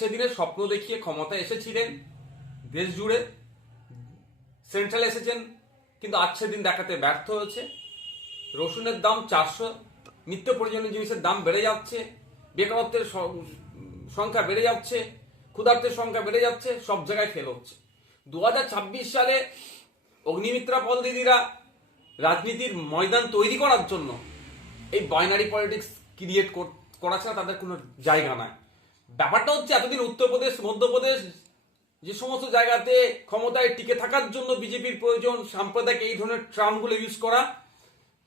সেদিনের স্বপ্ন দেখিয়ে ক্ষমতা এসেছিলেন দেশ জুড়ে। সেন্ট্রাল এসেছেন, কিন্তু আজ সেদিন দেখাতে ব্যর্থ হয়েছে। রসুনের দাম চারশো, নিত্য প্রয়োজনীয় জিনিসের দাম বেড়ে যাচ্ছে, বেকারত্বের সংখ্যা বেড়ে যাচ্ছে, ক্ষুধার্তের সংখ্যা বেড়ে যাচ্ছে, সব জায়গায় ফেল হচ্ছে। দু হাজার ছাব্বিশ সালে অগ্নিমিত্রা পল দিদিরা রাজনীতির ময়দান তৈরি করার জন্য এই বাইনারি পলিটিক্স ক্রিয়েট করা ছাড়া তাদের কোনো জায়গা নাই। ব্যাপারটা হচ্ছে এতদিন উত্তরপ্রদেশ, মধ্যপ্রদেশ, যে সমস্ত জায়গাতে ক্ষমতায় টিকে থাকার জন্য বিজেপির প্রয়োজন, সাম্প্রদায়িক এই ধরনের ট্রামগুলো ইউজ করা,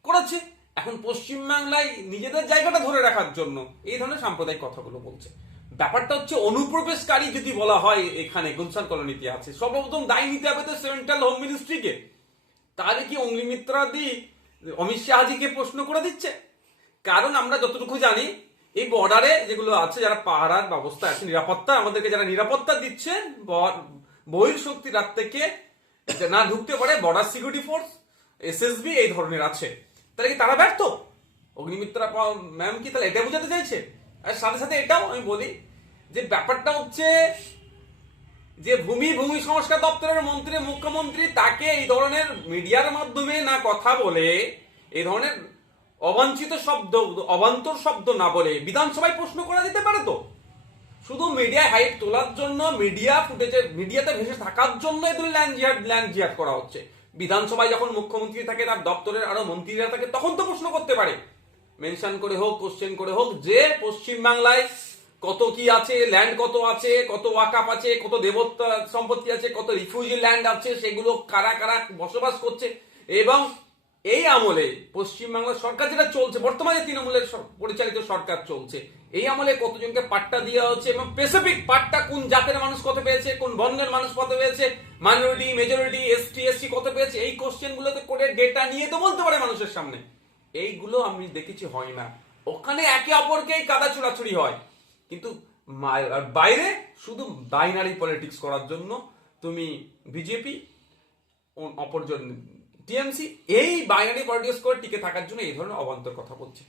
করেছে। এখন পশ্চিমবাংলায় নিজেদের জায়গাটা ধরে রাখার জন্য এই ধরনের সাম্প্রদায়িক কথাগুলো বলছে। ব্যাপারটা হচ্ছে অনুপ্রবেশকারী যদি বলা হয় এখানে, গুলশান কলোনিতে আছে সর্বপ্রথম দায় নিতে হবে তো সেন্ট্রাল হোম মিনিস্ট্রিকে তাহলে কি অগ্নিমিত্রাদি অমিত শাহজিকে প্রশ্ন করে দিচ্ছে? কারণ আমরা যতটুকু জানি এই বর্ডারে যেগুলো আছে, যারা পাহারার ব্যবস্থা আছে, নিরাপত্তা, আমাদেরকে যারা নিরাপত্তা দিচ্ছে বহির শক্তি রাত থেকে না ঢুকতে পারে বর্ডার সিকিউরিটি ফোর্স এসএসবি এই ধরনের আছে। তাহলে কি তারা ব্যর্থ? অগ্নিমিত্রা ম্যাম কি তাহলে এটা বোঝাতে চাইছে? আর সাথে সাথে এটাও আমি বলি যে ব্যাপারটা হচ্ছে যে ভূমি ভূমি সংস্কার দপ্তরের মন্ত্রী, মুখ্যমন্ত্রী তাকে এই ধরনের মিডিয়ার মাধ্যমে না কথা বলে, এই ধরনের অবাঞ্ছিত শব্দ, অবান্তর শব্দ না বলে বিধানসভায় প্রশ্ন করা যেতে পারে তো? শুধু মিডিয়ায় হাইট তোলার জন্য, মিডিয়া ফুটেজে, মিডিয়াতে ভেসে থাকার জন্য ল্যান্ড জিহাদ ল্যান্ড জিহাদ করা হচ্ছে। বিধানসভায় যখন মুখ্যমন্ত্রী থাকে, তার দপ্তরের আরও মন্ত্রীরা থাকে, তখন তো প্রশ্ন করতে পারে। মেনশন করে হোক, কোশ্চেন করে হোক, যে পশ্চিম বাংলায় কত কি আছে, ল্যান্ড কত আছে, কত ওয়াকাপ আছে, কত দেবত্ব সম্পত্তি আছে, কত রিফিউজি ল্যান্ড আছে, সেগুলো কারা কারা বসবাস করছে, এবং এই আমলে পশ্চিমবাংলার সরকার যেটা চলছে, বর্তমানে তৃণমূলের পরিচালিত সরকার চলছে, এই আমলে কতজনকে পাট্টা দেওয়া হচ্ছে এবং স্পেসিফিক পাট্টা কোন জাতের মানুষ কত পেয়েছে, কোন বর্ণের মানুষ কত পেয়েছে মাইনরিটি মেজরিটি এসটি এসসি কত পেয়েছে, এই কোশ্চেন গুলোতে করে ডেটা নিয়ে তো বলতে পারে মানুষের সামনে। এইগুলো আমি দেখেছি হয় না। ওখানে একে অপরকেই কাদা চুরাচুরি হয়। কিন্তু বাইরে শুধু বাইনারি পলিটিক্স করার জন্য তুমি বিজেপি অপরজন টিএমসি এই বাইনারি পলিটিক্স করে টিকে থাকার জন্য এই ধরনের অবান্তর কথা বলছে।